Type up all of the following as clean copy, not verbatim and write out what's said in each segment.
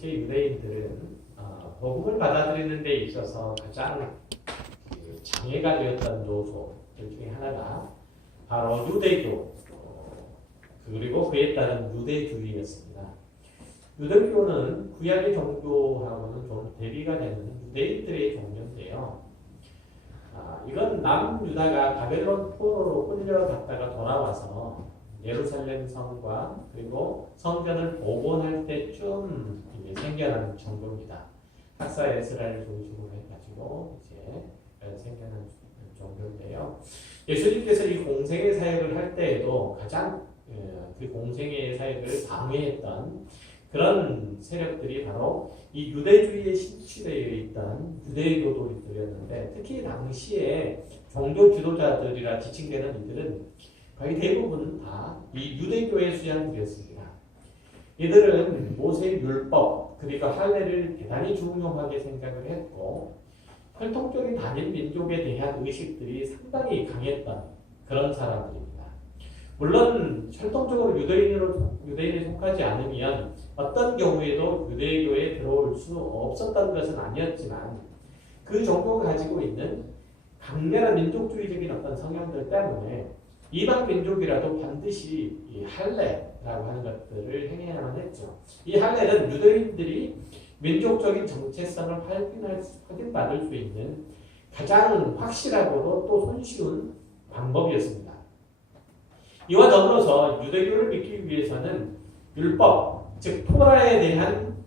당시의 유대인들은 복음을 받아들이는 데 있어서 가장 장애가 되었던 요소들 중에 하나가 바로 유대교 그리고 그에 따른 유대주의였습니다. 유대교는 구약의 종교하고는 좀 대비가 되는 유대인들의 종교인데요. 이건 남유다가 바벨론 포로로 끌려갔다가 돌아와서 예루살렘 성과 그리고 성전을 복원할 때쯤 생겨난 종교입니다. 학사 에스라를 중심으로 해가지고 이제 생겨난 종교인데요. 예수님께서 이 공생의 사역을 할 때에도 가장 그 공생의 사역을 방해했던 그런 세력들이 바로 이 유대주의에 심취되어 있던 유대교도들이었는데, 특히 당시에 종교 지도자들이라 지칭되는 이들은 거의 대부분 다 이 유대교의 수장들이었습니다. 이들은 모세의 율법 그리고 할례를 대단히 중요하게 생각을 했고, 혈통적인 단일 민족에 대한 의식들이 상당히 강했던 그런 사람들입니다. 물론 혈통적으로 유대인에 속하지 않으면 어떤 경우에도 유대교에 들어올 수 없었던 것은 아니었지만, 그 종교가 가지고 있는 강렬한 민족주의적인 어떤 성향들 때문에 이방 민족이라도 반드시 이 할례라고 하는 것들을 행해야만 했죠. 이 할례는 유대인들이 민족적인 정체성을 확인받을 수 있는 가장 확실하고도 또 손쉬운 방법이었습니다. 이와 더불어서 유대교를 믿기 위해서는 율법, 즉 토라에 대한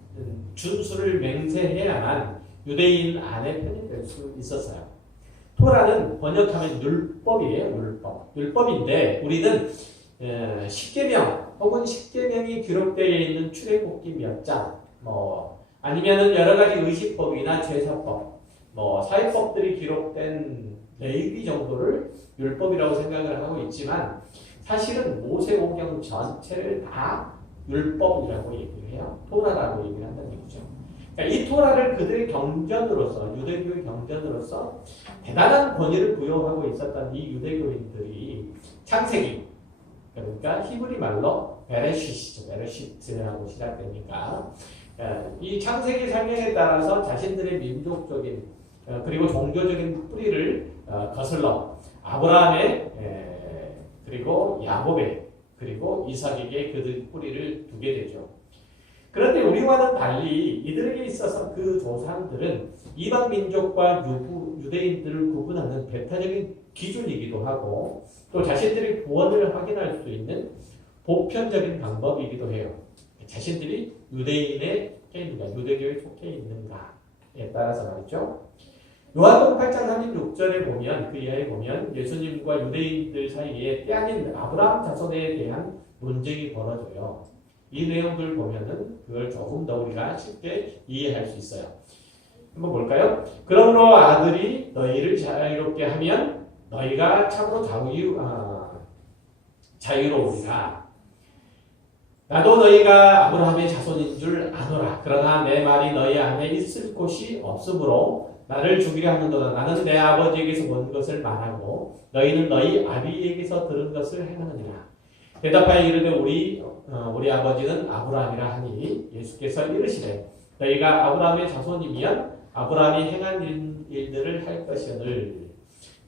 준수를 맹세해야만 유대인 안에 편입될 수 있었어요. 토라는 번역하면 율법이에요. 율법인데 우리는 십계명 혹은 십계명이 기록되어 있는 출애굽기 몇 장, 아니면은 여러 가지 의식법이나 제사법, 사회법들이 기록된 레위기 정도를 율법이라고 생각을 하고 있지만, 사실은 모세오경 전체를 다 율법이라고 얘기를 해요. 토라라고 얘기를 한다는 얘기죠. 그러니까 이 토라를 그들의 경전으로서, 유대교의 경전으로서 대단한 권위를 부여하고 있었던 이 유대교인들이 창세기, 그러니까 히브리 말로 베레시트라고 시작되니까 이 창세기 설명에 따라서 자신들의 민족적인 그리고 종교적인 뿌리를 거슬러 아브라함의 그리고 야곱의 그리고 이삭에게 그들 뿌리를 두게 되죠. 그런데 우리와는 달리 이들에게 있어서 그 조상들은 이방 민족과 유대인들을 구분하는 배타적인 기준이기도 하고, 또 자신들의 구원을 확인할 수 있는 보편적인 방법이기도 해요. 자신들이 유대인에 속해 있는가, 유대교에 속해 있는가에 따라서 말이죠. 요한복음 8장 36절에 보면, 그 이하에 보면 예수님과 유대인들 사이에 때 아닌 아브라함 자손에 대한 논쟁이 벌어져요. 이 내용들 보면은 그걸 조금 더 우리가 쉽게 이해할 수 있어요. 한번 볼까요? 그러므로 아들이 너희를 자유롭게 하면 너희가 참으로 자유로우리라. 나도 너희가 아브라함의 자손인 줄 아노라. 그러나 내 말이 너희 안에 있을 곳이 없으므로 나를 죽이려 하는도다. 나는 내 아버지에게서 본 것을 말하고 너희는 너희 아비에게서 들은 것을 행하느니라. 대답하여 이르되 우리 아버지는 아브라함이라 하니 예수께서 이르시되 너희가 아브라함의 자손이면 아브라함이 행한 일들을 할 것이오늘.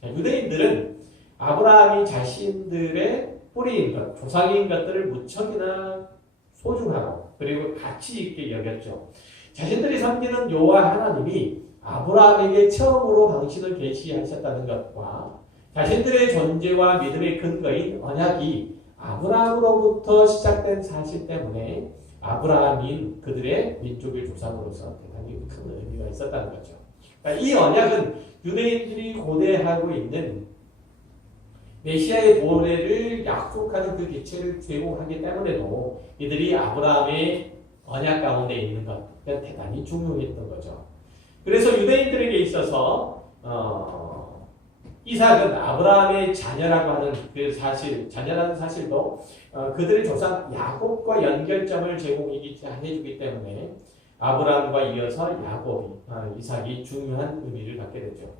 유대인들은 아브라함이 자신들의 뿌리인 것, 조상인 것들을 무척이나 소중하고 그리고 가치 있게 여겼죠. 자신들이 섬기는 여호와 하나님이 아브라함에게 처음으로 당신을 계시하셨다는 것과 자신들의 존재와 믿음의 근거인 언약이 아브라함으로부터 시작된 사실 때문에 아브라함인 그들의 민족의 조상으로서 대단히 큰 의미가 있었다는 거죠. 그러니까 이 언약은 유대인들이 고대하고 있는 메시아의 도래를 약속하는 그 기체를 제공하기 때문에도 이들이 아브라함의 언약 가운데 있는 것, 대단히 중요했던 거죠. 그래서 유대인들에게 있어서 이삭은 아브라함의 자녀라고 하는 그 사실, 자녀라는 사실도 그들의 조상 야곱과 연결점을 제공해주기 때문에 아브라함과 이어서 이삭이 중요한 의미를 갖게 되죠.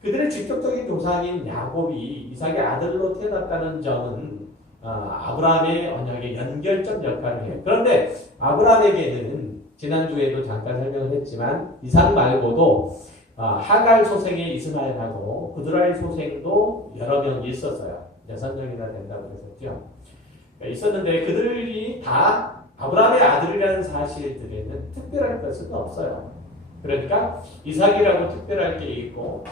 그들의 직접적인 조상인 야곱이 이삭의 아들로 태어났다는 점은 아브라함의 언약의 연결점 역할을 해요. 그런데 아브라함에게는 지난주에도 잠깐 설명을 했지만 이삭 말고도 하갈 소생의 이스마엘하고 그드라의 소생도 여러 명이 있었어요. 6명이나 된다고 그랬었죠. 있었는데 그들이 다 아브라함의 아들이라는 사실들에는 특별한 것은 없어요. 그러니까 이삭이라고 특별할 게 있고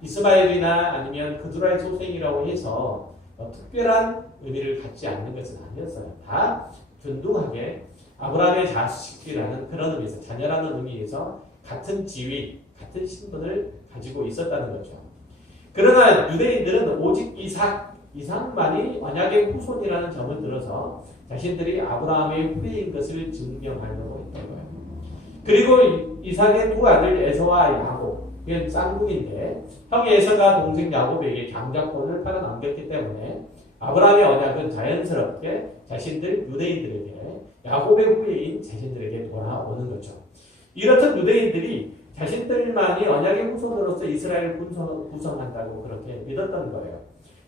이스마엘이나 아니면 그드라의 소생이라고 해서 특별한 의미를 갖지 않는 것은 아니었어요. 다 균등하게 아브라함의 자식이라는 그런 의미에서 자녀라는 의미에서 같은 지위, 같은 신분을 가지고 있었다는 거죠. 그러나 유대인들은 오직 이삭만이 언약의 후손이라는 점을 들어서 자신들이 아브라함의 후예인 것을 증명하려고 했던 거예요. 그리고 이삭의 두 아들 에서와 야곱, 이건 쌍둥이인데 형 에서가 동생 야곱에게 장자권을 팔아넘겼기 때문에 아브라함의 언약은 자연스럽게 자신들 유대인들에게 야곱의 후예인 자신들에게 돌아오는 거죠. 이렇듯 유대인들이 자신들만이 언약의 후손으로서 이스라엘을 구성한다고 그렇게 믿었던 거예요.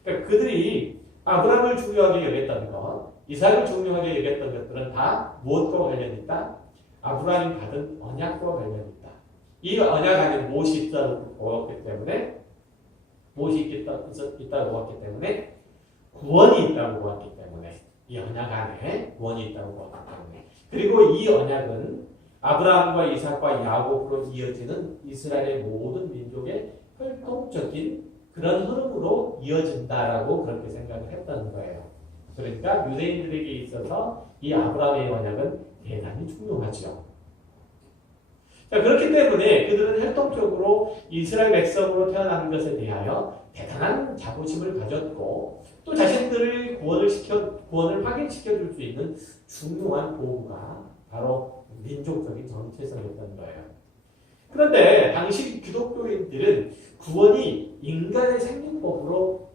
그러니까 그들이 아브라함을 중요하게 여겼던 것, 이삭을 중요하게 여겼던 것들은 다 무엇과 관련이 있다? 아브라함이 받은 언약과 관련이 있다. 이 언약 안에 무엇이 있다고 보았기 때문에 구원이 있다고 보았기 때문에 이 언약 안에 구원이 있다고 보았기 때문에 그리고 이 언약은 아브라함과 이삭과 야곱으로 이어지는 이스라엘의 모든 민족의 혈통적인 그런 흐름으로 이어진다라고 그렇게 생각을 했다는 거예요. 그러니까 유대인들에게 있어서 이 아브라함의 언약은 대단히 중요하죠. 자, 그렇기 때문에 그들은 혈통적으로 이스라엘 백성으로 태어난 것에 대하여 대단한 자부심을 가졌고 또 자신들을 구원을 확인시켜 줄 수 있는 중요한 도구가 바로 민족적인 정체성이었던 거예요. 그런데 당시 기독교인들은 구원이 인간의 생명법으로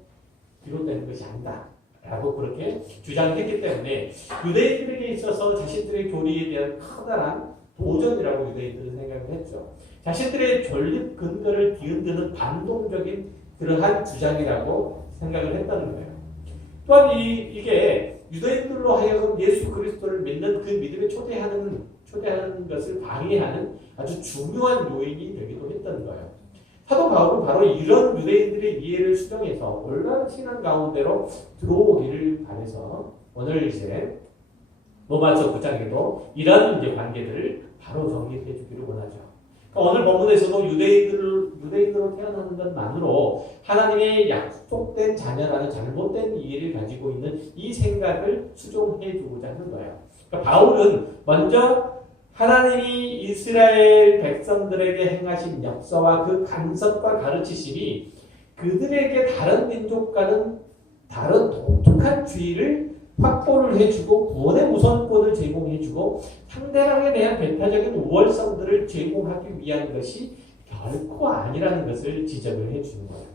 비롯되는 것이 아니다 라고 그렇게 주장했기 때문에 유대인들에게 있어서 자신들의 교리에 대한 커다란 도전이라고 유대인들은 생각을 했죠. 자신들의 존립 근거를 뒤흔드는 반동적인 그러한 주장이라고 생각을 했다는 거예요. 또한 이게 유대인들로 하여금 예수 그리스도를 믿는 그 믿음에 초대하는 것을 방해하는 아주 중요한 요인이 되기도 했던 거예요. 사도 바울은 바로 이런 유대인들의 이해를 수정해서 올바른 신앙 가운데로 들어오기를 바라서 오늘 이제 로마서 9장에도 이런 이제 관계들을 바로 정리해 주기를 원하죠. 그러니까 오늘 본문에서도 유대인으로 태어나는 것만으로 하나님의 약속된 자녀라는 잘못된 이해를 가지고 있는 이 생각을 수정해 주고자 하는 거예요. 그러니까 바울은 먼저 하나님이 이스라엘 백성들에게 행하신 역사와 그 간섭과 가르치심이 그들에게 다른 민족과는 다른 독특한 주의를 확보를 해주고 구원의 우선권을 제공해주고 상대방에 대한 배타적인 우월성들을 제공하기 위한 것이 결코 아니라는 것을 지적을 해주는 거예요.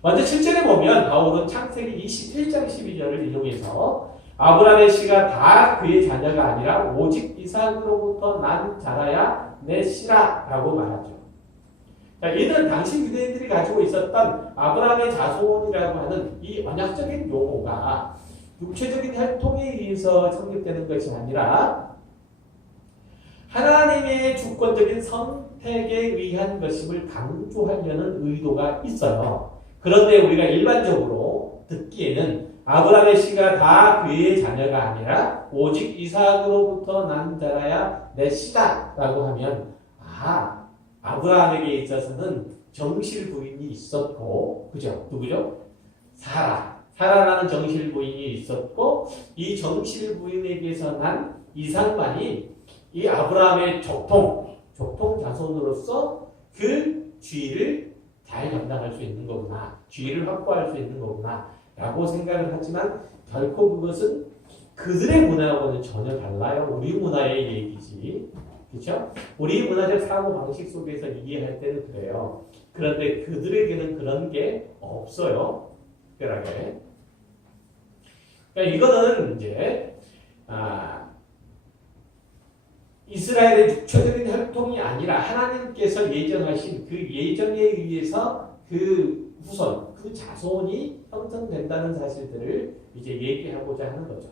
먼저 7절에 보면 바울은 창세기 21장 12절을 인용해서 아브라함의 씨가 다 그의 자녀가 아니라 오직 이삭으로부터 난 자라야 내 씨라 라고 말하죠. 자, 이는 당시 유대인들이 가지고 있었던 아브라함의 자손이라고 하는 이 언약적인 용어가 육체적인 혈통에 의해서 성립되는 것이 아니라 하나님의 주권적인 선택에 의한 것임을 강조하려는 의도가 있어요. 그런데 우리가 일반적으로 듣기에는 아브라함의 씨가 다 그의 자녀가 아니라 오직 이삭으로부터 난 자라야 내 씨다 라고 하면 아브라함에게 있어서는 정실 부인이 있었고 그죠? 누구죠? 사라라는 정실 부인이 있었고 이 정실 부인에게서 난 이삭만이 이 아브라함의 족통 자손으로서 그 지위를 잘 감당할 수 있는 거구나. 지위를 확보할 수 있는 거구나. 라고 생각을 하지만 결코 그것은 그들의 문화하고는 전혀 달라요. 우리 문화의 얘기지. 그렇죠? 우리 문화적 사고 방식 속에서 이해할 때는 그래요. 그런데 그들에게는 그런 게 없어요. 특별하게. 그러니까 이거는 이제 이스라엘의 육체적인 혈통이 아니라 하나님께서 예정하신 그 예정에 의해서 그 후손, 그 자손이 형성된다는 사실들을 이제 얘기하고자 하는 거죠.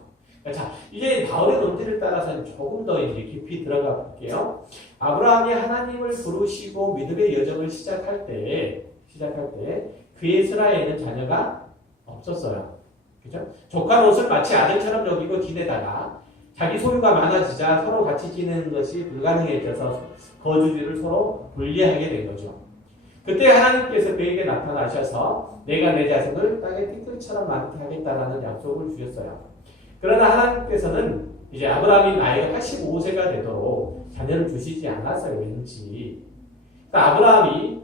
자, 이제 바울의 논지를 따라서 조금 더 이제 깊이 들어가 볼게요. 아브라함이 하나님을 부르시고 믿음의 여정을 시작할 때 그의 스라에는 자녀가 없었어요. 그죠? 조카 롯을 마치 아들처럼 여기고 지내다가 자기 소유가 많아지자 서로 같이 지내는 것이 불가능해져서 거주지를 서로 분리하게 된 거죠. 그때 하나님께서 그에게 나타나셔서 내가 내 자손을 땅의 띠끌처럼 많게 하겠다라는 약속을 주셨어요. 그러나 하나님께서는 이제 아브라함이 나이가 85세가 되도록 자녀를 주시지 않았어요. 왠지. 그러니까 아브라함이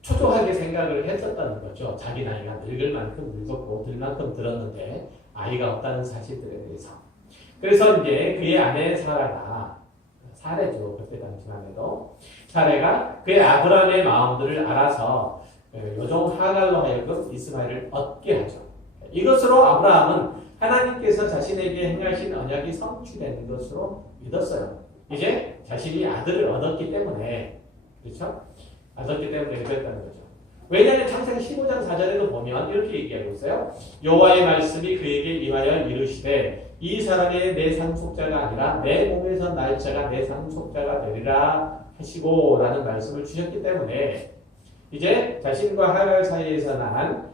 초조하게 생각을 했었다는 거죠. 자기 나이가 늙을 만큼 늙었고 들 만큼 들었는데 아이가 없다는 사실들에 대해서. 그래서 이제 그의 아내 사레죠. 그때 당시만 해도. 사레가 그의 아브라함의 마음들을 알아서 요종 하갈로 하여금 이스마엘을 얻게 하죠. 이것으로 아브라함은 하나님께서 자신에게 행하신 언약이 성취되는 것으로 믿었어요. 이제 자신이 아들을 얻었기 때문에, 그렇죠? 얻었기 때문에 그랬다는 거죠. 왜냐하면 창세기 15장 4절에도 보면 이렇게 얘기하고 있어요. 여호와의 말씀이 그에게 임하여 이르시되 이 사람이 내 상속자가 아니라 내 몸에서 날 자가 내 상속자가 되리라 하시고 라는 말씀을 주셨기 때문에 이제 자신과 하갈 사이에서 난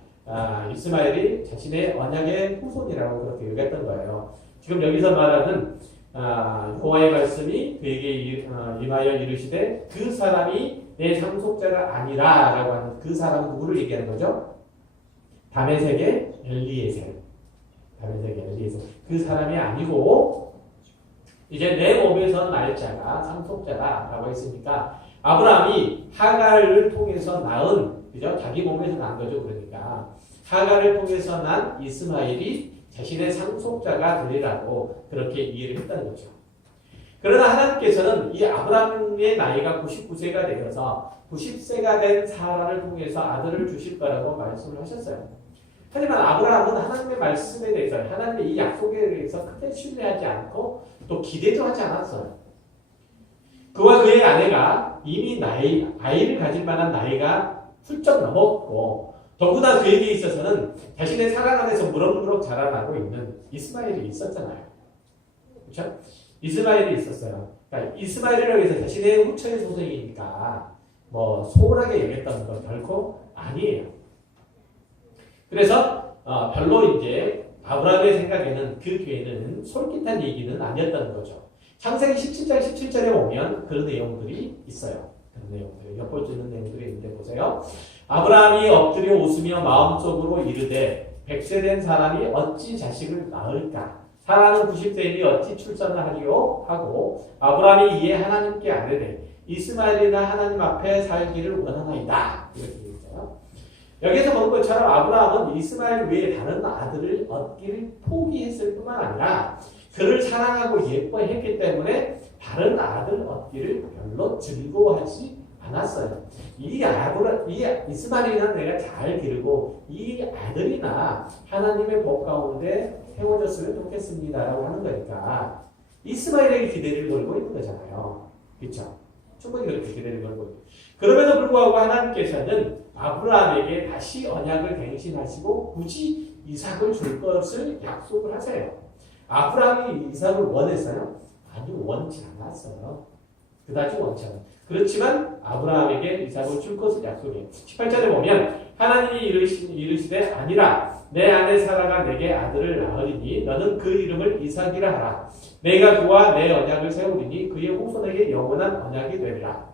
이스마엘이 자신의 언약의 후손이라고 그렇게 여겼던 거예요. 지금 여기서 말하는 여호와의 말씀이 그에게 임하여 이르시되 그 사람이 내 상속자가 아니라 라고 하는 그 사람은 누구를 얘기하는 거죠? 다메섹의 엘리에셀. 그 사람이 아니고 이제 내 몸에서 날 자가 상속자다 라고 했으니까 아브라함이 하갈을 통해서 낳은, 그죠? 자기 몸에서 난 거죠. 그러니까 하갈을 통해서 난 이스마엘이 자신의 상속자가 되리라고 그렇게 이해를 했다는 거죠. 그러나 하나님께서는 이 아브라함의 나이가 99세가 되어서 90세가 된 사라를 통해서 아들을 주실 거라고 말씀을 하셨어요. 하지만 아브라함은 하나님의 말씀에 대해서, 하나님의 이 약속에 대해서 크게 신뢰하지 않고 또 기대도 하지 않았어요. 그와 그의 아내가 이미 아이를 가질 만한 나이가 훌쩍 넘었고 더구나 그에게 있어서는 자신의 사랑 안에서 무럭무럭 자라나고 있는 이스마엘이 있었잖아요. 그렇죠? 이스마엘이 있었어요. 그러니까 이스마엘이라고 해서 자신의 후처의 소생이니까 뭐 소홀하게 여겼던 건 결코 아니에요. 그래서 별로 이제 아브라함의 생각에는 그 기회는 솔깃한 얘기는 아니었다는 거죠. 창세기 17장 17절에 보면 그런 내용들이 있어요. 그런 내용들, 엿볼 수 있는 내용들이 있는데 보세요. 아브라함이 엎드려 웃으며 마음속으로 이르되 100세 된 사람이 어찌 자식을 낳을까? 사라는 90세이니 어찌 출산을 하리요? 하고 아브라함이 이에 하나님께 아뢰되 이스마엘이나 하나님 앞에 살기를 원하나이다. 이렇게 얘기했어요. 여기서 본 것처럼 아브라함은 이스마엘 외에 다른 아들을 얻기를 포기했을 뿐만 아니라 그를 사랑하고 예뻐했기 때문에 다른 아들 얻기를 별로 즐거워하지 않았어요. 이 이스마엘이나 내가 잘 기르고 이 아들이나 하나님의 복 가운데 세워졌으면 좋겠습니다라고 하는 거니까 이스마엘에게 기대를 걸고 있는 거잖아요. 그렇죠? 충분히 그렇게 기대를 걸고 있는. 그럼에도 불구하고 하나님께서는 아브라함에게 다시 언약을 갱신하시고 굳이 이삭을 줄 것을 약속을 하세요. 아브라함이 이삭을 원했어요? 아니요, 원치 않았어요. 그다지 원치 않아요. 그렇지만 아브라함에게 이삭을 줄 것을 약속해요. 18절에 보면 하나님이 이르시되 아니라 내 아내 사라가 내게 아들을 낳으리니 너는 그 이름을 이삭이라 하라. 내가 그와 내 언약을 세우리니 그의 후손에게 영원한 언약이 되리라.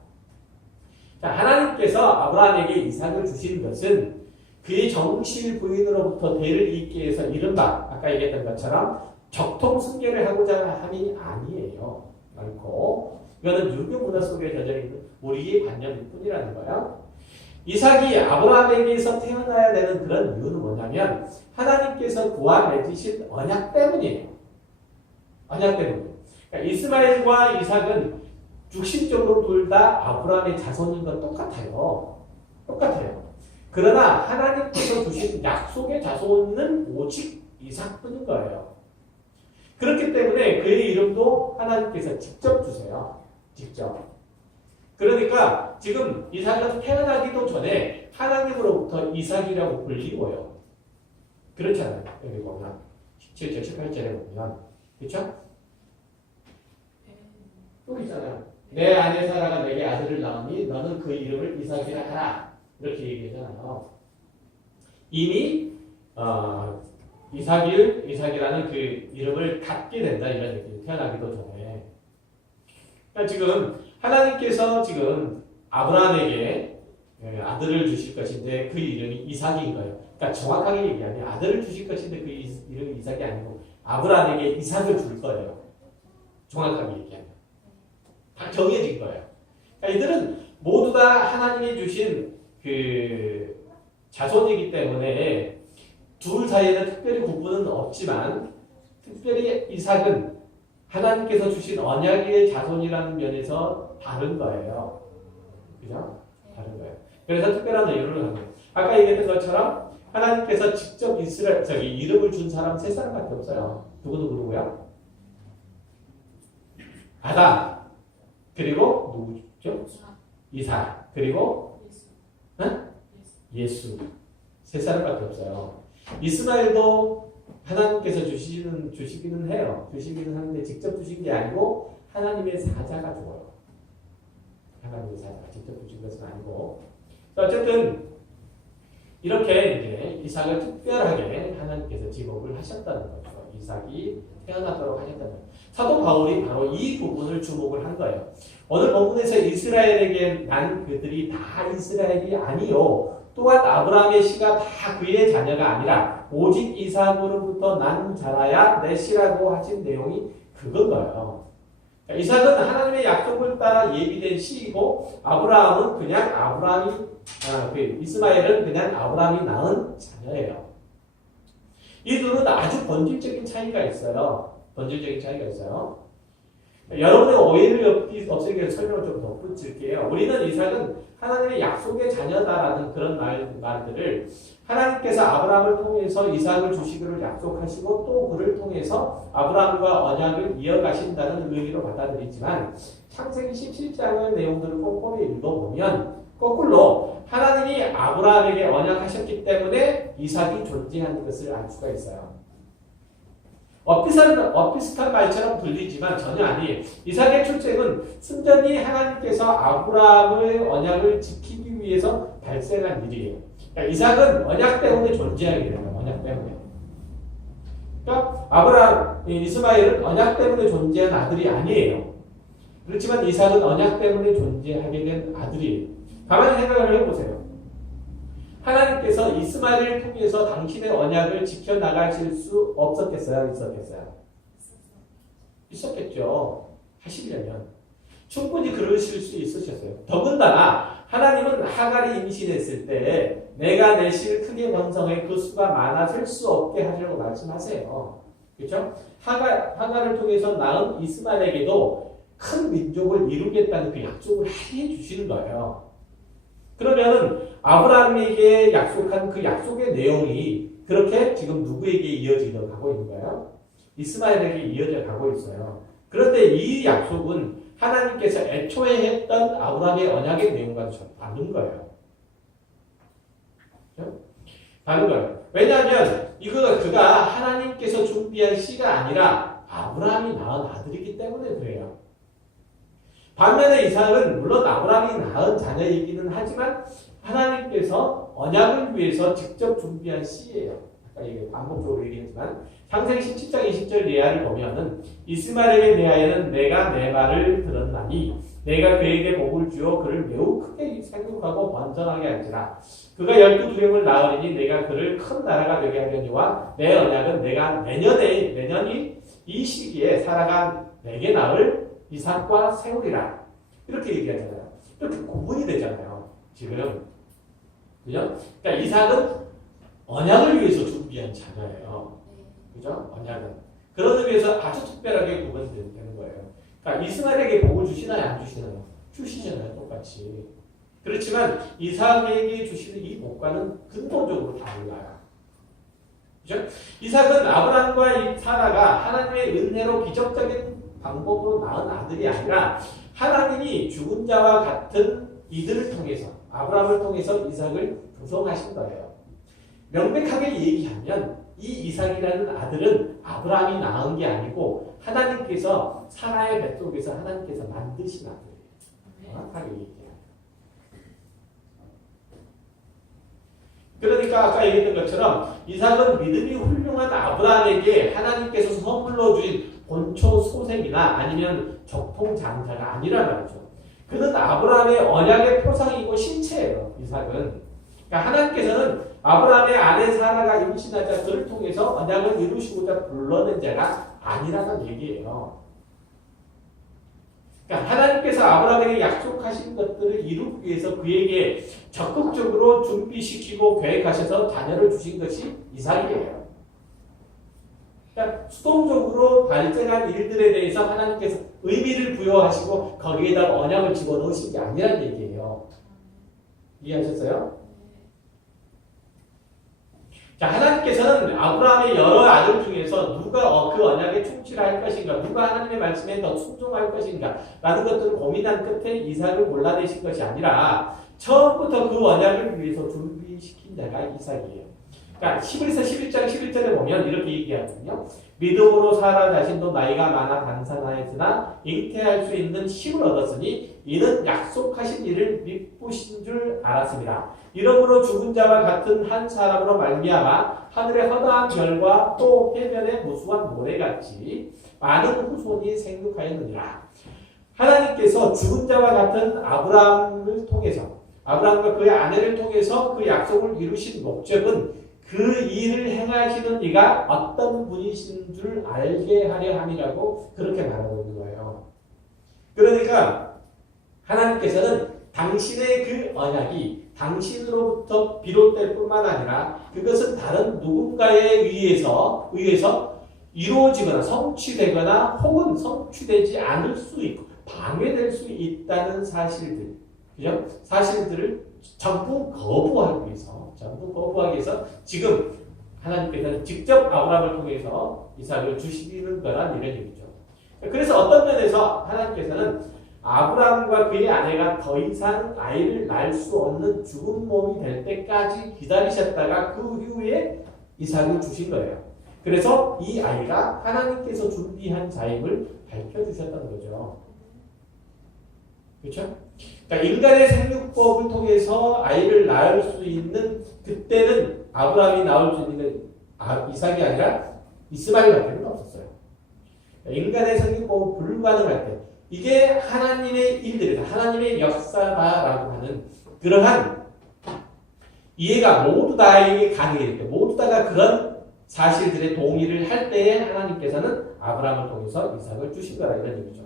자, 하나님께서 아브라함에게 이삭을 주신 것은 그의 정실 부인으로부터 대를 잇게 해서 이른바 아까 얘기했던 것처럼 적통승계를 하고자 함이 아니에요. 않고 이거는 유교 문화 속에 젖어 있는 우리의 관념일 뿐이라는 거예요. 이삭이 아브라함에게서 태어나야 되는 그런 이유는 뭐냐면 하나님께서 그와 맺으신 언약 때문이에요. 언약 때문에. 그러니까 이스마엘과 이삭은 육신적으로 둘 다 아브라함의 자손인 건 똑같아요. 그러나 하나님께서 주신 약속의 자손은 오직 이삭뿐인 거예요. 그렇기 때문에 그의 이름도 하나님께서 직접 주세요. 직접. 그러니까 지금 이삭은 태어나기도 전에 하나님으로부터 이삭이라고 불리고요. 그렇잖아요. 여기 보면. 17절 18절에 보면 그렇죠? 또 있잖아요. 내 아내 사라가 내게 아들을 낳으니 너는 그 이름을 이삭이라 하라. 이렇게 얘기하잖아요. 이미 이삭이라는 그 이름을 갖게 된다 이런 얘기. 태어나기도 전에. 그러니까 지금 하나님께서 지금 아브라함에게 아들을 주실 것인데 그 이름이 이삭인 거예요. 그러니까 정확하게 얘기하면 아들을 주실 것인데 그 이름이 이삭이 아니고 아브라함에게 이삭을 줄 거예요. 정확하게 얘기하면. 다 정해진 거예요. 그러니까 이들은 모두 다 하나님이 주신 그 자손이기 때문에 둘 사이에는 특별히 구분은 없지만 특별히 이삭은 하나님께서 주신 언약의 자손이라는 면에서 다른 거예요. 그죠? 다른 거예요. 그래서 특별한 의미를 하는 거예요. 아까 얘기했던 것처럼 하나님께서 직접 이름을 준 사람 세 사람밖에 없어요. 누구야? 아담. 그리고 누구죠? 이삭. 그리고 예수. 세 사람밖에 없어요. 이스마엘도 하나님께서 주시기는 해요. 주시기는 하는데 직접 주신 게 아니고 하나님의 사자가 줘요. 하나님의 사자가 직접 주신 것은 아니고. 어쨌든 이렇게 이제 이삭을 특별하게 하나님께서 지목을 하셨다는 거죠. 이삭이 태어나도록 하셨다는 거죠. 사도 바울이 바로 이 부분을 주목을 한 거예요. 오늘 본문에서 이스라엘에게 난 그들이 다 이스라엘이 아니요. 또한 아브라함의 씨가 다 그의 자녀가 아니라 오직 이삭으로부터 난 자라야 내 씨라고 하신 내용이 그건 거예요. 이삭은 하나님의 약속을 따라 예비된 씨이고 아브라함은 그냥 이스마엘은 그냥 아브라함이 낳은 자녀예요. 이 둘은 아주 본질적인 차이가 있어요. 여러분의 오해를 없애기 위해서 설명을 좀 덧붙일게요. 우리는 이삭은 하나님의 약속의 자녀다라는 그런 말들을 하나님께서 아브라함을 통해서 이삭을 주시기를 약속하시고 또 그를 통해서 아브라함과 언약을 이어가신다는 의미로 받아들이지만 창세기 17장의 내용들을 꼼꼼히 읽어보면 거꾸로 하나님이 아브라함에게 언약하셨기 때문에 이삭이 존재하는 것을 알 수가 있어요. 비슷한 말처럼 들리지만 전혀 아니에요. 이삭의 출생은 순전히 하나님께서 아브라함의 언약을 지키기 위해서 발생한 일이에요. 그러니까 이삭은 언약 때문에 존재하게 되는 거예요. 언약 때문에. 그러니까 이스마엘은 언약 때문에 존재한 아들이 아니에요. 그렇지만 이삭은 언약 때문에 존재하게 된 아들이에요. 가만히 생각을 해보세요. 하나님께서 이스마엘을 통해서 당신의 언약을 지켜나가실 수 없었겠어요? 있었겠죠. 하시려면. 충분히 그러실 수 있으셨어요. 더군다나 하나님은 하갈이 임신했을 때 내가 내 씨를 크게 번성해 그 수가 많아질 수 없게 하려고 말씀하세요. 그렇죠? 하갈을 통해서 낳은 이스마엘에게도 큰 민족을 이루겠다는 그 약속을 해 주시는 거예요. 그러면은 아브라함에게 약속한 그 약속의 내용이 그렇게 지금 누구에게 이어져 가고 있는 거예요? 이스마엘에게 이어져 가고 있어요. 그런데 이 약속은 하나님께서 애초에 했던 아브라함의 언약의 내용과 다른 거예요. 다른 거예요. 왜냐하면 그가 하나님께서 준비한 씨가 아니라 아브라함이 낳은 아들이기 때문에 그래요. 반면에 이삭은 물론 아브라함이 낳은 자녀이기는 하지만 하나님께서 언약을 위해서 직접 준비한 씨예요. 아까 반복적으로 얘기했지만 창세기 17장 20절 레아를 보면은 이스마엘에 대하여는 내가 내 말을 들었나니 내가 그에게 복을 주어 그를 매우 크게 생육하고 번성하게 할지라 그가 12두명을 낳으리니 내가 그를 큰 나라가 되게 하려니와 내 언약은 내가 내년이 이 시기에 사라가 내게 낳을 이삭과 세우리라 이렇게 얘기하잖아요. 이렇게 구분이 되잖아요. 지금 그죠? 그러니까 이삭은 언약을 위해서 준비한 자녀예요. 그죠? 언약은 그런 의미에서 아주 특별하게 구분이 되는 거예요. 그러니까 이스마엘에게 복을 주시나요? 안 주시나요? 주시잖아요. 똑같이. 그렇지만 이삭에게 주시는 이 복과는 근본적으로 달라요. 그죠? 이삭은 아브라함과 사라가 하나님의 은혜로 기적적인 방법으로 낳은 아들이 아니라 하나님이 죽은 자와 같은 이들을 통해서 아브라함을 통해서 이삭을 구성하신 거예요. 명백하게 얘기하면 이 이삭이라는 아들은 아브라함이 낳은 게 아니고 하나님께서 사라의 뱃속에서 하나님께서 만드신 아들이에요. 정확하게 얘기해요. 그러니까 아까 얘기했던 것처럼 이삭은 믿음이 훌륭한 아브라함에게 하나님께서 선물로 주신 본초 소생이나 아니면 적통장자가 아니라 말이죠. 그는 아브라함의 언약의 표상이고 신체예요. 이삭은. 그러니까 하나님께서는 아브라함의 아내 사라가 임신하자 그를 통해서 언약을 이루시고자 불러낸 자가 아니라는 얘기예요. 그러니까 하나님께서 아브라함에게 약속하신 것들을 이루기 위해서 그에게 적극적으로 준비시키고 계획하셔서 자녀를 주신 것이 이삭이에요. 그러니까 수동적으로 발생한 일들에 대해서 하나님께서 의미를 부여하시고 거기에다 언약을 집어넣으신 게 아니라는 얘기예요. 이해하셨어요? 자, 하나님께서는 아브라함의 여러 아들 중에서 누가 그 언약에 충실할 것인가, 누가 하나님의 말씀에 더 순종할 것인가 라는 것들을 고민한 끝에 이삭을 골라내신 것이 아니라 처음부터 그 언약을 위해서 준비시킨 자가 이삭이에요. 그러니까 11서 11장 11절에 보면 이렇게 얘기하거든요. 믿음으로 사라 자신도 나이가 많아 단산하였으나 잉태할 수 있는 힘을 얻었으니 이는 약속하신 일을 믿으신 줄 알았습니다. 이러므로 죽은 자와 같은 한 사람으로 말미암아 하늘의 허다한 별과 또 해변의 무수한 모래같이 많은 후손이 생육하였느니라. 하나님께서 죽은 자와 같은 아브라함을 통해서 아브라함과 그의 아내를 통해서 그 약속을 이루신 목적은 그 일을 행하시는 이가 어떤 분이신 줄 알게 하려 함이라고 그렇게 말하고 있는 거예요. 그러니까 하나님께서는 당신의 그 언약이 당신으로부터 비롯될 뿐만 아니라 그것은 다른 누군가에 의해서 이루어지거나 성취되거나 혹은 성취되지 않을 수 있고 방해될 수 있다는 사실들, 그죠? 사실들을 전부 거부하기 위해서 지금 하나님께서는 직접 아브라함을 통해서 이삭을 주시는 거란 이런 얘기죠. 그래서 어떤 면에서 하나님께서는 아브라함과 그의 아내가 더 이상 아이를 낳을 수 없는 죽은 몸이 될 때까지 기다리셨다가 그 후에 이삭을 주신 거예요. 그래서 이 아이가 하나님께서 준비한 자임을 밝혀주셨다는 거죠. 그렇죠? 그러니까 인간의 생육법을 통해서 아이를 낳을 수 있는 그때는 아브라함이 낳을 수 있는 이삭이 아니라 이스마엘밖에 없었어요. 인간의 생육법은 불가능할 때 이게 하나님의 일들이다. 하나님의 역사다라고 하는 그러한 이해가 모두 다에게 가능해질 때 모두 다가 그런 사실들의 동의를 할 때에 하나님께서는 아브라함을 통해서 이삭을 주신 거라 이런 얘기죠.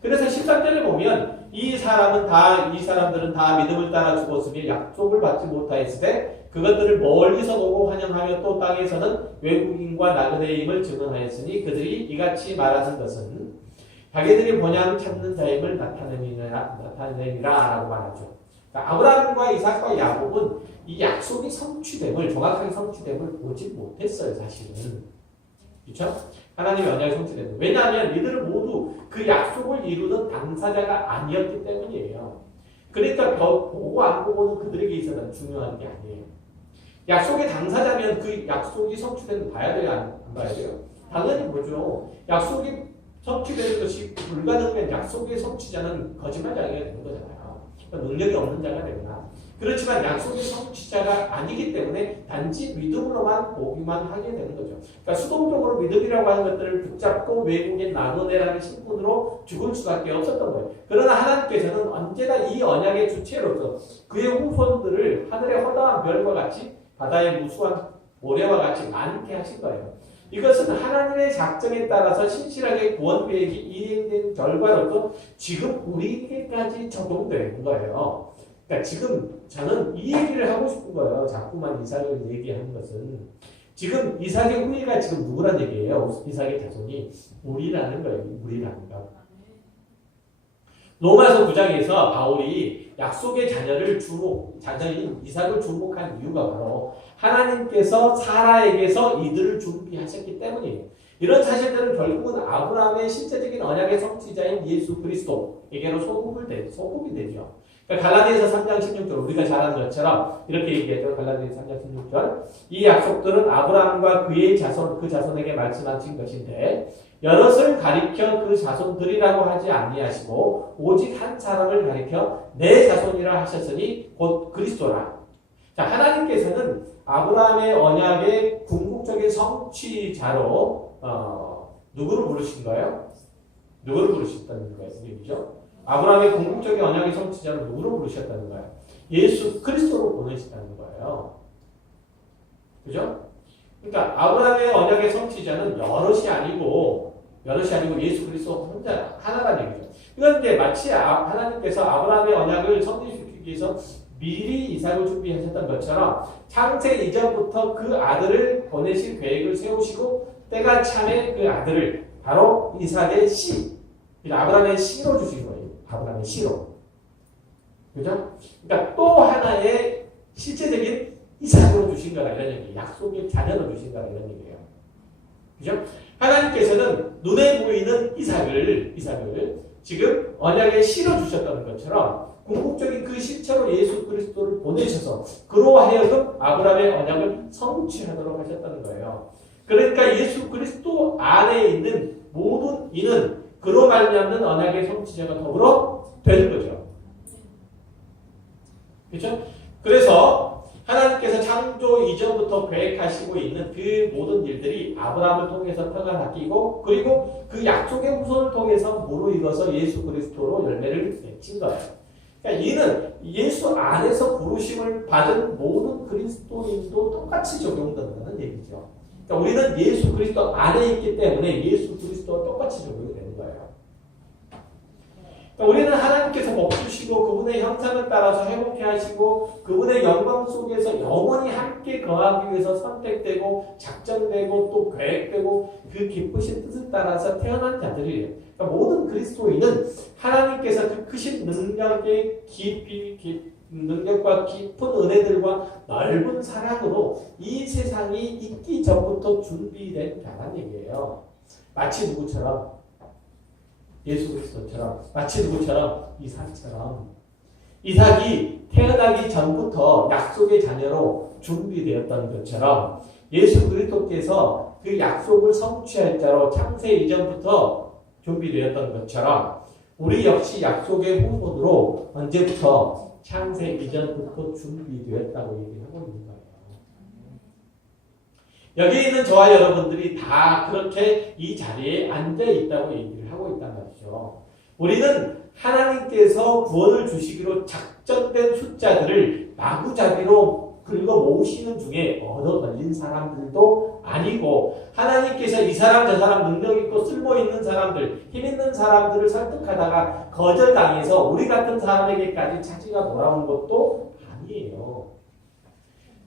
그래서 13절에 보면 이 사람들은 다 믿음을 따라 죽었으며 약속을 받지 못하였을 때 그것들을 멀리서 보고 환영하며 또 땅에서는 외국인과 나그네임을 증언하였으니 그들이 이같이 말하는 것은 자기들이 본향 찾는 자임을 나타내니라라고 말하죠. 그러니까 아브라함과 이삭과 야곱은 이 약속이 정확하게 성취됨을 보지 못했어요, 사실은. 그렇죠? 하나님의 언약이 성취됐는데 왜냐하면 이들은 모두 그 약속을 이루는 당사자가 아니었기 때문이에요. 그러니까 보고 안 보고는 그들에게 있어서는 중요한 게 아니에요. 약속의 당사자면 그 약속이 성취되는 거 봐야 돼요, 안 봐야 돼요? 당연히 보죠. 약속이 성취되는 것이 불가능하면 약속의 성취자는 거짓말장애가 되는 거잖아요. 그러니까 능력이 없는 자가 되거나. 그렇지만 약속의 성취자가 아니기 때문에 단지 믿음으로만 보기만 하게 되는 거죠. 그러니까 수동적으로 믿음이라고 하는 것들을 붙잡고 외국인 나그네라는 신분으로 죽을 수밖에 없었던 거예요. 그러나 하나님께서는 언제나 이 언약의 주체로서 그의 후손들을 하늘의 허다한 별과 같이 바다의 무수한 모래와 같이 많게 하신 거예요. 이것은 하나님의 작정에 따라서 신실하게 구원 계획이 이행된 결과로서 지금 우리에게까지 적용되는 거예요. 그러니까 지금 저는 이 얘기를 하고 싶은 거예요. 자꾸만 이삭을 얘기하는 것은. 지금 이삭의 후예가 지금 누구란 얘기예요? 이삭의 자손이 우리라는 거예요. 우리라는 거. 로마서 9장에서 바울이 약속의 자녀인 이삭을 주목한 이유가 바로 하나님께서 사라에게서 이들을 준비하셨기 때문이에요. 이런 사실들은 결국은 아브라함의 실제적인 언약의 성취자인 예수 그리스도에게로 소급이 되죠. 그러니까 그러니까 갈라디아서 3장 16절 우리가 잘 아는 것처럼 이렇게 얘기하죠. 갈라디아서 3장 16절 이 약속들은 아브라함과 그의 자손 그 자손에게 말씀하신 것인데 여럿을 가리켜 그 자손들이라고 하지 아니하시고 오직 한 사람을 가리켜 내 자손이라 하셨으니 곧 그리스도라. 자, 하나님께서는 아브라함의 언약의 궁극적인 성취자로 누구를 부르신가요? 누구를 부르셨다는 거예요? 얘기죠. 아브라함의 궁극적인 언약의 성취자로 누구를 부르셨다는 거예요? 예수 그리스도로 보내셨다는 거예요. 그죠? 그러니까 아브라함의 언약의 성취자는 여럿이 아니고 예수 그리스도 혼자 하나라는 얘기죠. 그런데 마치 하나님께서 아브라함의 언약을 성취시키기 위해서 미리 이삭을 준비하셨던 것처럼 창세 이전부터 그 아들을 보내실 계획을 세우시고 때가 참에 그 아들을 바로 이삭의 씨, 아브라함의 씨로 주신 거예요. 아브라함의 씨로. 그죠? 그러니까 또 하나의 실제적인 이삭으로 주신 거라 이런 얘기예요. 약속의 자녀로 주신 거라 이런 얘기예요. 그죠? 하나님께서는 눈에 보이는 이삭을 지금 언약의 씨로 주셨다는 것처럼 궁극적인 그 실체로 예수 그리스도를 보내셔서 그로 하여금 아브라함의 언약을 성취하도록 하셨다는 거예요. 그러니까 예수 그리스도 안에 있는 모든 이는 그로 말미암는 언약의 성취자가 더불어 되는 거죠. 그렇죠? 그래서 하나님께서 창조 이전부터 계획하시고 있는 그 모든 일들이 아브라함을 통해서 터가 바뀌고 그리고 그 약속의 후손을 통해서 무르익어서 예수 그리스도로 열매를 맺힌 거예요. 그러니까 이는 예수 안에서 부르심을 받은 모든 그리스도인도 똑같이 적용된다는 얘기죠. 그러니까 우리는 예수 그리스도 안에 있기 때문에 예수 그리스도와 똑같이 적용이 되는 거예요. 그러니까 우리는 하나님께서 먹주시고 그분의 형상을 따라서 회복해 하시고 그분의 영광 속에서 영원히 함께 거하기 위해서 선택되고 작정되고 또 계획되고 그 기쁘신 뜻을 따라서 태어난 자들이에요. 그러니까 모든 그리스도인은 하나님께서 그 크신 능력의 능력과 깊은 은혜들과 넓은 사랑으로 이 세상이 있기 전부터 준비된 자란 얘기예요. 마치 누구처럼? 예수 그리스도처럼, 마치 누구처럼? 이삭처럼. 이삭이 태어나기 전부터 약속의 자녀로 준비되었던 것처럼 예수 그리스도께서 그 약속을 성취할 자로 창세 이전부터 준비되었던 것처럼 우리 역시 약속의 후손으로 언제부터 창세 이전부터 준비되었다고 얘기하고 있는 거예요. 여기 있는 저와 여러분들이 다 그렇게 이 자리에 앉아 있다고 얘기를 하고 있단 말이죠. 우리는 하나님께서 구원을 주시기로 작정된 숫자들을 마구잡이로 긁어 모으시는 중에 얻어 걸린 사람들도 아니고 하나님께서 이 사람 저 사람 능력 있고 쓸모 있는 사람들, 힘 있는 사람들을 설득하다가 거절당해서 우리 같은 사람에게까지 차지가 돌아온 것도 아니에요.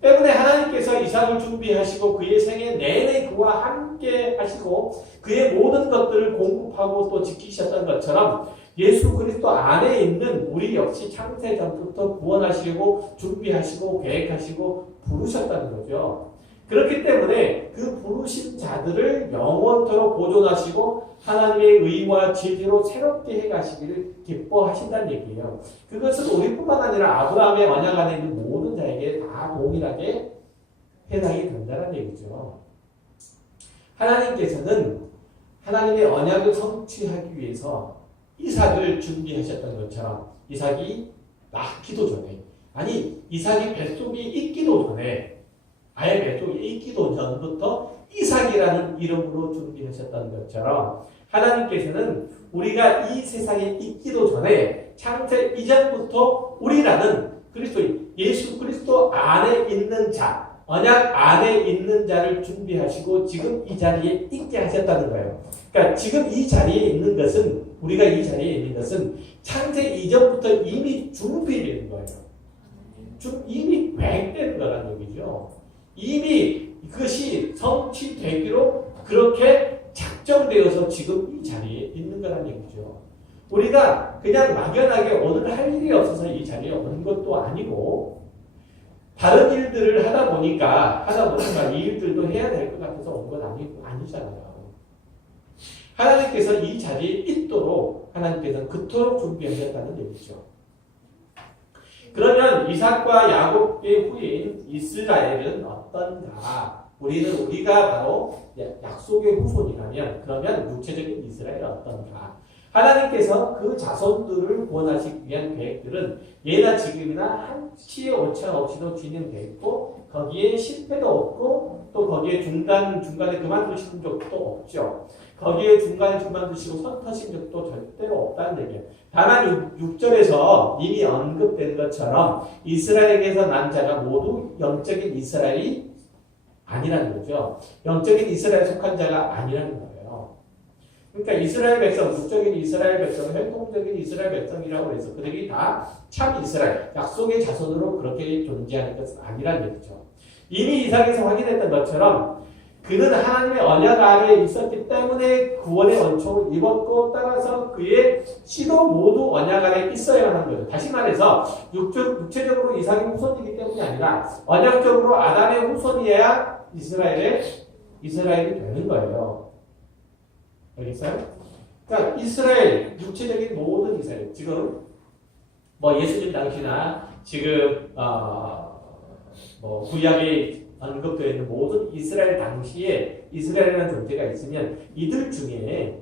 때문에 하나님께서 이삭을 준비하시고 그의 생애 내내 그와 함께 하시고 그의 모든 것들을 공급하고 또 지키셨던 것처럼 예수 그리스도 안에 있는 우리 역시 창세 전부터 구원하시고 준비하시고 계획하시고 부르셨다는 거죠. 그렇기 때문에 그 부르신 자들을 영원토록 보존하시고 하나님의 의와 진리로 새롭게 해가시기를 기뻐하신다는 얘기예요. 그것은 우리뿐만 아니라 아브라함의 언약 안에 있는 모든 자에게 다 동일하게 해당이 된다는 얘기죠. 하나님께서는 하나님의 언약을 성취하기 위해서 이삭을 준비하셨던 것처럼 이삭이 낳기도 전에 아니 이삭이 뱃속에 있기도 전에 아예 뱃속에 있기도 전부터 이삭이라는 이름으로 준비하셨던 것처럼 하나님께서는 우리가 이 세상에 있기도 전에 창세 이전부터 우리라는 그리스도인 예수 그리스도 안에 있는 자 언약 안에 있는 자를 준비하시고 지금 이 자리에 있게 하셨다는 거예요. 그러니까 지금 이 자리에 있는 것은 우리가 이 자리에 있는 것은 창세 이전부터 이미 준비된 거예요. 이미 계획된 거라는 얘기죠. 이미 그것이 성취되기로 그렇게 작정되어서 지금 이 자리에 있는 거라는 얘기죠. 우리가 그냥 막연하게 오늘 할 일이 없어서 이 자리에 오는 것도 아니고 다른 일들을 하다 보니까 이 일들도 해야 될 것 같아서 온 건 아니잖아요. 하나님께서 이 자리에 있도록 하나님께서는 그토록 준비하셨다는 얘기죠. 그러면 이삭과 야곱의 후예인 이스라엘은 어떤가? 우리가 바로 약속의 후손이라면 그러면 육체적인 이스라엘은 어떤가? 하나님께서 그 자손들을 구원하시기 위한 계획들은 예나 지금이나 한치의 오차 없이도 진행되었고 거기에 실패도 없고 또 거기에 중간에 그만두시는 적도 없죠. 거기에 중간에 그만두시고 선 터신 적도 절대로 없다는 얘기예요. 다만 6절에서 이미 언급된 것처럼 이스라엘에게서 난 자가 모두 영적인 이스라엘이 아니라는 거죠. 영적인 이스라엘에 속한 자가 아니라는 거예요. 그러니까 이스라엘 백성, 육적인 이스라엘 백성은 혈통적인 이스라엘 백성이라고 해서 그들이 다 참 이스라엘, 약속의 자손으로 그렇게 존재하는 것은 아니라는 얘기죠. 이미 이삭에서 확인했던 것처럼 그는 하나님의 언약 아래에 있었기 때문에 구원의 원총을 입었고 따라서 그의 씨도 모두 언약 아래에 있어야 하는 거죠. 다시 말해서 육체적으로 이삭의 후손이기 때문이 아니라 언약적으로 아담의 후손이어야 이스라엘이 되는 거예요. 알겠어요? 그러니까 이스라엘, 육체적인 모든 이스라엘, 지금 예수님 당시나 지금 구약에 언급되어 있는 모든 이스라엘 당시에 이스라엘이라는 존재가 있으면 이들 중에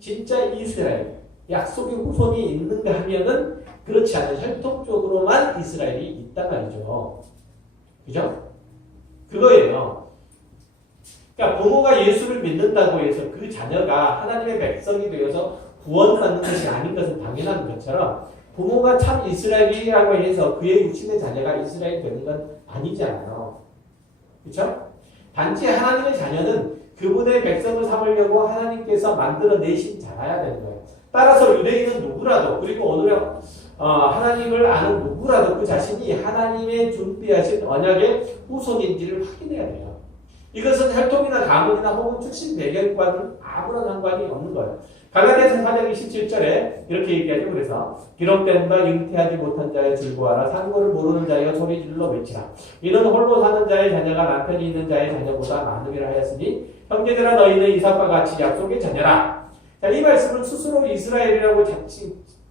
진짜 이스라엘, 약속의 후손이 있는가 하면은 그렇지 않은 혈통적으로만 이스라엘이 있단 말이죠. 그죠? 그거예요. 그러니까 부모가 예수를 믿는다고 해서 그 자녀가 하나님의 백성이 되어서 구원을 받는 것이 아닌 것은 당연한 것처럼 부모가 참 이스라엘이라고 해서 그의 육신의 자녀가 이스라엘이 되는 건 아니잖아요. 그렇죠? 단지 하나님의 자녀는 그분의 백성을 삼으려고 하나님께서 만들어내신 자라야 되는 거예요. 따라서 유대인은 누구라도 그리고 오늘의 하나님을 아는 누구라도 그 자신이 하나님의 준비하신 언약의 후손인지를 확인해야 돼요. 이것은 혈통이나 가문이나 혹은 출신 배경과는 아무런 상관이 없는 거예요. 갈라디아서 4장 27절에 이렇게 얘기하죠. 그래서 기록된 바 잉태하지 못한 자여 즐거워하라. 상고를 모르는 자여 소리질러 외치라. 이는 홀로 사는 자의 자녀가 남편이 있는 자의 자녀보다 많음이라 하였으니 형제들아 너희는 이삭과 같이 약속의 자녀라. 자, 이 말씀은 스스로 이스라엘이라고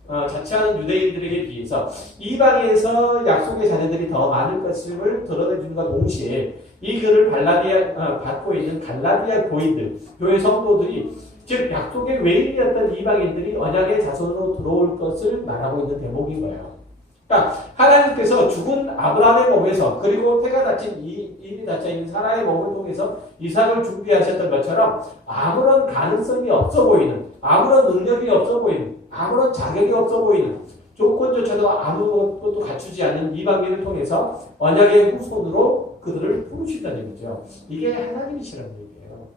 자취하는 유대인들에게 비해서 이방에서 약속의 자녀들이 더 많을 것을 드러내준과 동시에 이 글을 받고 있는 갈라디아 교인들, 교회 성도들이 즉 약속의 외인이었던 이방인들이 언약의 자손으로 들어올 것을 말하고 있는 대목인 거예요. 그러니까 하나님께서 죽은 아브라함의 몸에서 그리고 태가 닫힌 이미 닫혀 있는 사라의 몸을 통해서 이삭을 준비하셨던 것처럼 아무런 가능성이 없어 보이는, 아무런 능력이 없어 보이는, 아무런 자격이 없어 보이는 조건조차도 아무것도 갖추지 않는 이방인을 통해서 언약의 후손으로 그들을 부르신다는 얘기죠. 이게 하나님이시라는 얘기예요.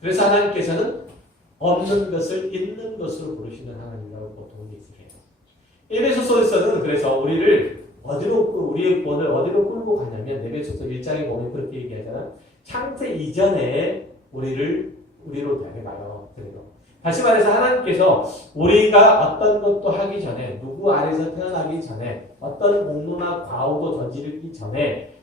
그래서 하나님께서는 없는 것을 있는 것으로 부르시는 하나님이라고 보통 얘기해요. 에베소서에서는 그래서 우리의 구원을 어디로 끌고 가냐면 에베소서 1장에 보면 그렇게 얘기하잖아요. 창세 이전에 우리로 향해 가요. 다시 말해서 하나님께서 우리가 어떤 것도 하기 전에 누구 아래서 태어나기 전에 어떤 공로나 과오도 저지르기 전에